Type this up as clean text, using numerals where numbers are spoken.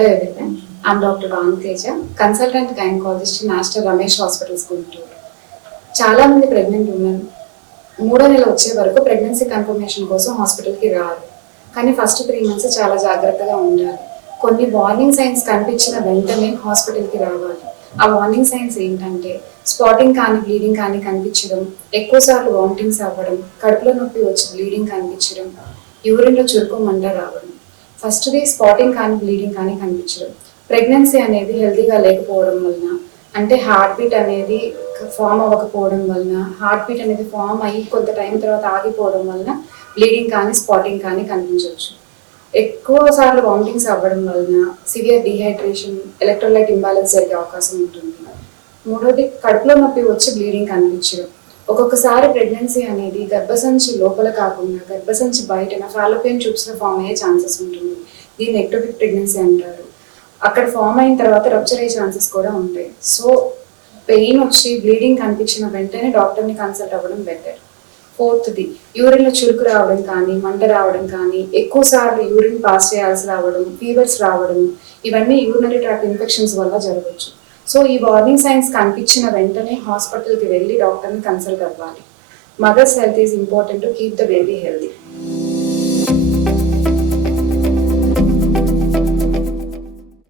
Hello everyone, I'm Dr. Vanuteja, consultant gynecologist in Aster Ramesh Hospitals Guntur. చాలా మంది pregnant women 3వ నెల వచ్చే వరకు ప్రెగ్నెన్సీ కన్ఫర్మేషన్ కోసం హాస్పిటల్కి రారు. కానీ ఫస్ట్ 3 months చాలా జాగ్రత్తగా ఉండాలి. కొన్ని వార్నింగ్ సైన్స్ కనిపించిన వెంటనే హాస్పిటల్కి రావాలి. ఆ వార్నింగ్ సైన్స్ ఏంటంటే స్పాటింగ్ కానీ బ్లీడింగ్ కానీ కనిపించడం, ఎక్కువసార్లు వామిటింగ్స్ అవ్వడం, కడుపులో నొప్పి వచ్చి బ్లీడింగ్ కనిపించడం, యూరిన్లో చురుకు మంట రావడం. ఫస్ట్ది స్పాటింగ్ కానీ బ్లీడింగ్ కానీ కనిపించడం. ప్రెగ్నెన్సీ అనేది హెల్తీగా లేకపోవడం వలన, అంటే హార్ట్ బీట్ అనేది ఫామ్ అవ్వకపోవడం వలన, హార్ట్ బీట్ అనేది ఫామ్ అయ్యి కొంత టైం తర్వాత ఆగిపోవడం వలన బ్లీడింగ్ కానీ స్పాటింగ్ కానీ కనిపించవచ్చు. ఎక్కువ సార్లు వామిటింగ్స్ అవ్వడం వలన సివియర్ డిహైడ్రేషన్, ఎలక్ట్రోలైట్ ఇంబ్యాలెన్స్ జరిగే అవకాశం ఉంటుంది. మూడోది కడుపులో నొప్పి వచ్చి బ్లీడింగ్ కనిపించడం. ఒక్కొక్కసారి ప్రెగ్నెన్సీ అనేది గర్భసంచి లోపల కాకుండా గర్భసంచి బయటన ఫాలోపియన్ ట్యూబ్స్లో ఫామ్ అయ్యే ఛాన్సెస్ ఉంటుంది. దీన్ని ఎక్టోపిక్ ప్రెగ్నెన్సీ అంటారు. అక్కడ ఫామ్ అయిన తర్వాత రప్చర్ అయ్యే ఛాన్సెస్ కూడా ఉంటాయి. సో పెయిన్ వచ్చి బ్లీడింగ్ కనిపించిన వెంటనే డాక్టర్ని కన్సల్ట్ అవ్వడం బెటర్. ఫోర్త్ది యూరిన్లో చురుకు రావడం కానీ, మంట రావడం కానీ, ఎక్కువ సార్లు యూరిన్ పాస్ చేయాల్సి రావడం, ఫీవర్స్ రావడం, ఇవన్నీ యూరినరీ ట్రాక్ట్ ఇన్ఫెక్షన్స్ వల్ల జరగవచ్చు. సో ఈ వార్నింగ్ సైన్స్ కనిపించిన వెంటనే హాస్పిటల్కి వెళ్ళి డాక్టర్ని కన్సల్ట్ అవ్వాలి. Mother's health is important to keep the baby healthy.